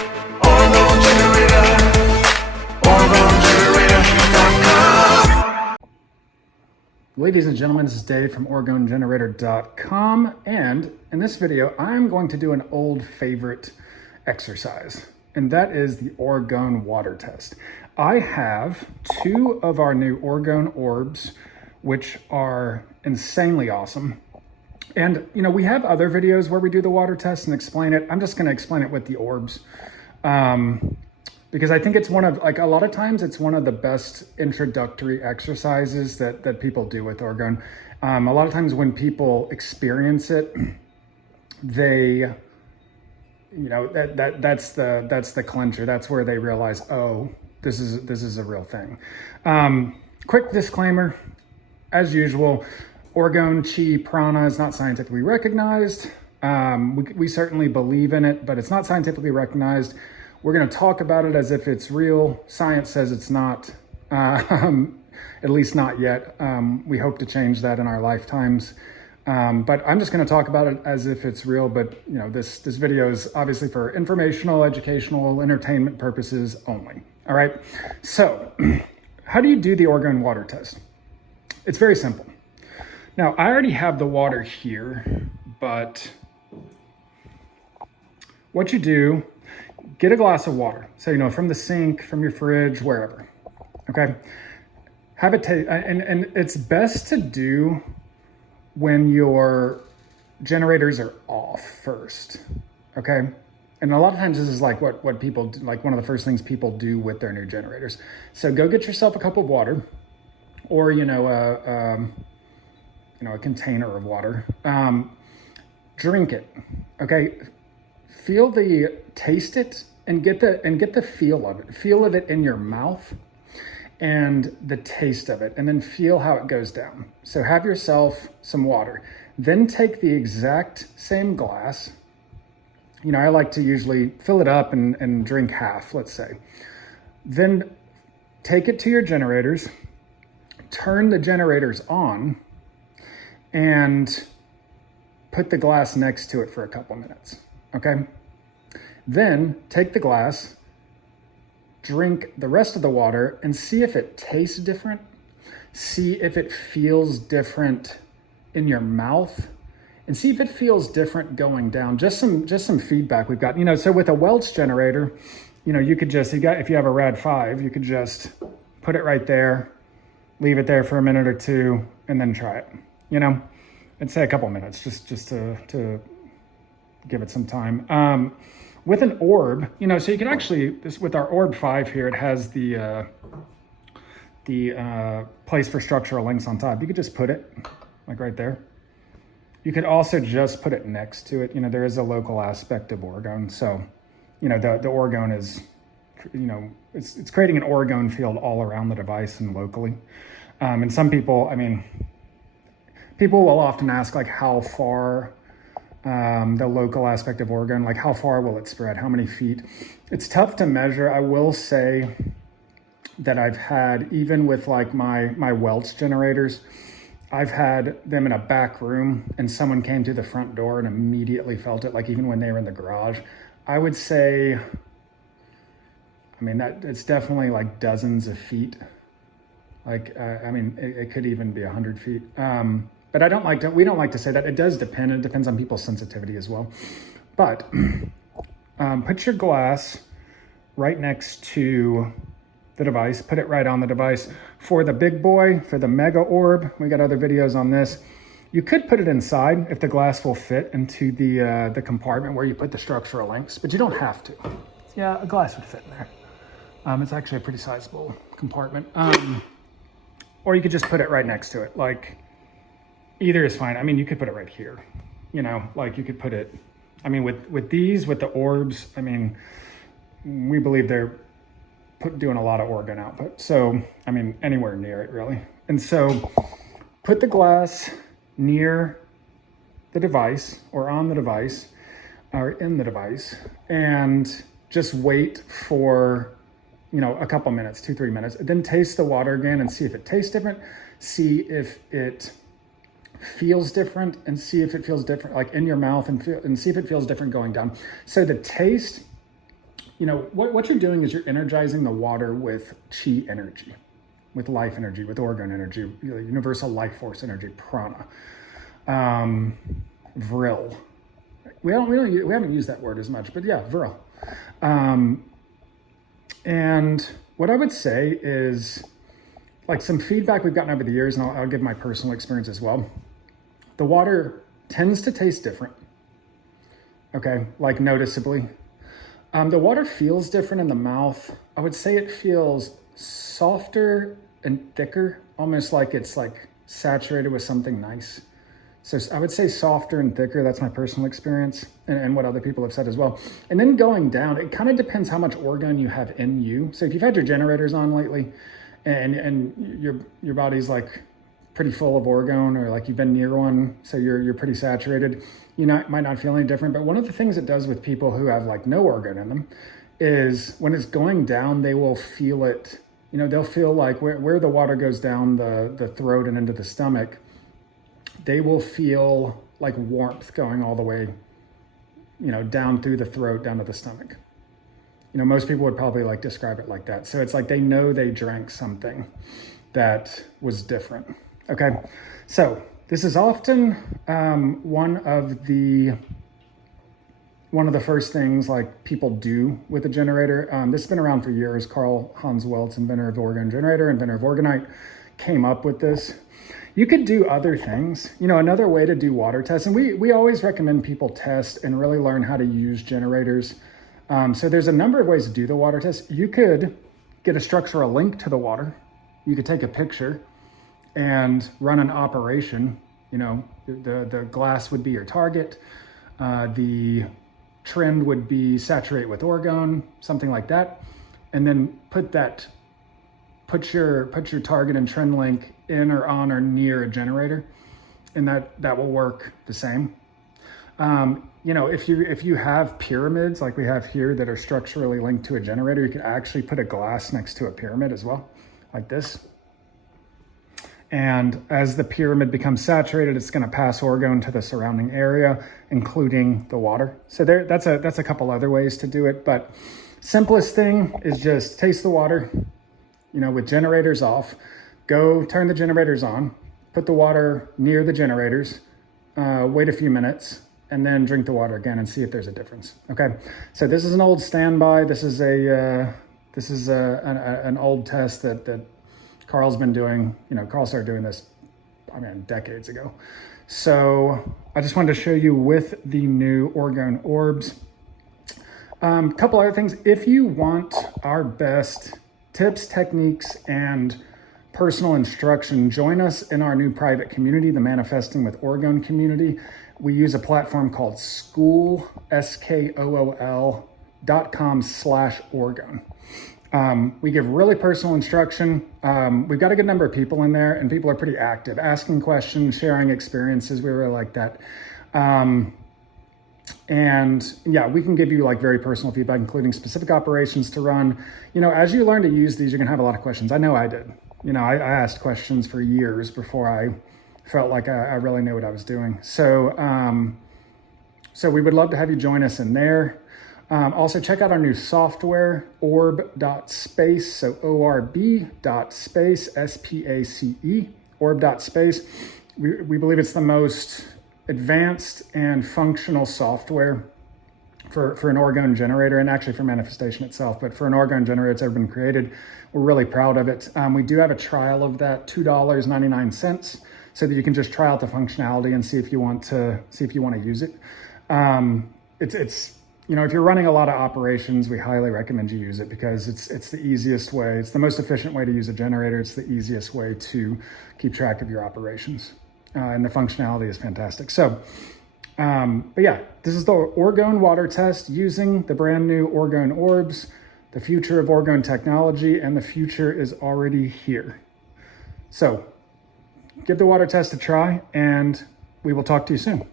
Orgone Generator, OrgoneGenerator.com. Ladies and gentlemen, this is Dave from OrgoneGenerator.com, and in this video, I'm going to do an old favorite exercise, and that is the Orgone water test. I have two of our new Orgone Orbs, which are insanely awesome. And, you know, we have other videos where we do the water test and explain it. I'm just going to explain it with the orbs. Because I think it's one of, like, a lot of times it's one of the best introductory exercises that people do with Orgone. A lot of times when people experience it, they, you know, that's the clincher. That's where they realize, oh, this is a real thing. Quick disclaimer, as usual, Orgone Chi Prana is not scientifically recognized. We certainly believe in it, but it's not scientifically recognized. We're going to talk about it as if it's real. Science says it's not, at least not yet. We hope to change that in our lifetimes. But I'm just going to talk about it as if it's real. But, you know, this video is obviously for informational, educational, entertainment purposes only. All right. So how do you do the Orgone water test? It's very simple. Now, I already have the water here, but what you do, get a glass of water. So, you know, from the sink, from your fridge, wherever, okay? Have it taste, and it's best to do when your generators are off first, okay? And a lot of times this is like what people do, like one of the first things people do with their new generators. So go get yourself a cup of water, or, you know, a container of water. Drink it, okay? Taste it, and get the feel of it. Feel of it in your mouth and the taste of it, and then feel how it goes down. So have yourself some water. Then take the exact same glass. You know, I like to usually fill it up and drink half, let's say. Then take it to your generators, turn the generators on, and put the glass next to it for a couple minutes, okay? Then take the glass, drink the rest of the water, and see if it tastes different. See if it feels different in your mouth, and see if it feels different going down. Just some feedback we've got. You know, so with a Welch generator, you know, you could just, if you have a Rad 5, you could just put it right there, leave it there for a minute or two, and then try it. You know, I'd say a couple minutes just to give it some time. With an orb, you know, so you can actually, with our Orb 5 here, it has the place for structural links on top. You could just put it like right there. You could also just put it next to it. You know, there is a local aspect of Orgone. So, you know, the Orgone is, you know, it's creating an Orgone field all around the device and locally. And some people, I mean, people will often ask, like, how far the local aspect of Orgone, like how far will it spread? How many feet? It's tough to measure. I will say that I've had, even with like my Welch generators, I've had them in a back room and someone came to the front door and immediately felt it, like even when they were in the garage. I would say, I mean, that it's definitely like dozens of feet. Like, I mean, it could even be 100 feet. But we don't like to say that. It does depend. It depends on people's sensitivity as well. But put your glass right next to the device. Put it right on the device. For the big boy, for the Mega Orb, we got other videos on this. You could put it inside if the glass will fit into the compartment where you put the structural links, but you don't have to. Yeah, a glass would fit in there. It's actually a pretty sizable compartment. Or you could just put it right next to it. Like, either is fine. I mean, you could put it right here, you know, like you could put it, I mean, with the orbs, I mean, we believe they're doing a lot of Orgone output. So, I mean, anywhere near it really. And so put the glass near the device or on the device or in the device and just wait for, you know, a couple minutes, 2-3 minutes, then taste the water again and see if it tastes different. See if it feels different and see if it feels different, like in your mouth, and see if it feels different going down. So the taste what you're doing is you're energizing the water with chi energy, with life energy, with orgone energy, universal life force energy, prana, vril. We haven't used that word as much, but yeah, vril. And what I would say is, like, some feedback we've gotten over the years, and I'll give my personal experience as well. The water tends to taste different. Okay, like noticeably. The water feels different in the mouth. I would say it feels softer and thicker, almost like it's like saturated with something nice. So I would say softer and thicker. That's my personal experience, and what other people have said as well. And then going down, it kind of depends how much orgone you have in you. So if you've had your generators on lately, and your body's like pretty full of orgone, or like you've been near one, so you're pretty saturated, might not feel any different. But one of the things it does with people who have like no orgone in them is when it's going down, they will feel it. They'll feel like where the water goes down the throat and into the stomach, they will feel like warmth going all the way, down through the throat, down to the stomach. Most people would probably like describe it like that. So it's like they know they drank something that was different. Okay, so this is often one of the first things like people do with a generator. This has been around for years. Karl Hans Weltz, inventor of Orgone Generator, inventor of Orgonite, came up with this. You could do other things. Another way to do water tests, and we always recommend people test and really learn how to use generators. So there's a number of ways to do the water test. You could get a structural link to the water. You could take a picture and run an operation. The glass would be your target. The trend would be saturate with orgone, something like that. And then put your target and trend link in or on or near a generator, and that will work the same. If you have pyramids like we have here that are structurally linked to a generator, you could actually put a glass next to a pyramid as well, like this. And as the pyramid becomes saturated, it's going to pass orgone to the surrounding area, including the water. So that's a couple other ways to do it, but simplest thing is just taste the water, with generators off. Go turn the generators on, put the water near the generators, wait a few minutes, and then drink the water again and see if there's a difference. Okay, so this is an old standby. This is an old test that Karl's been doing. Karl started doing this, decades ago. So I just wanted to show you with the new Orgone Orbs. Couple other things. If you want our best tips, techniques, and personal instruction, join us in our new private community, the Manifesting with Orgone community. We use a platform called School, SKOOL.com/Orgone. We give really personal instruction. We've got a good number of people in there, and people are pretty active, asking questions, sharing experiences. We really like that. And yeah, we can give you like very personal feedback, including specific operations to run. As you learn to use these, you're gonna have a lot of questions. I know I did. I asked questions for years before I felt like I really knew what I was doing. So we would love to have you join us in there. Also check out our new software, orb.space. So orb.space, SPACE, orb.space. We believe it's the most advanced and functional software for an Orgone generator, and actually for manifestation itself, but for an Orgone generator that's ever been created. We're really proud of it. We do have a trial of that, $2.99, so that you can just try out the functionality and see if you want to use it. It's if you're running a lot of operations, we highly recommend you use it because it's the easiest way. It's the most efficient way to use a generator. It's the easiest way to keep track of your operations. And the functionality is fantastic. So, but yeah, this is the Orgone water test using the brand new Orgone Orbs, the future of Orgone technology, and the future is already here. So give the water test a try, and we will talk to you soon.